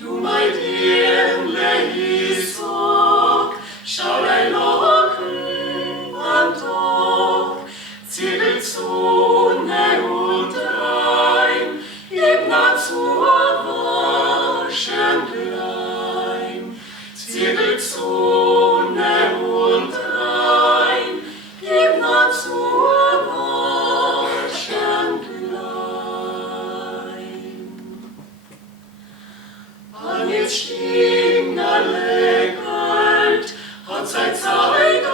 Du bei dir lehisok, schau dein Locken und hoch, Ziegel zu, ne und rein, gib nach zur waschen klein. Ziegel zu, ne und rein, gib nach zur waschen klein. An jetzt stiegen alle kalt, hat sein Zeit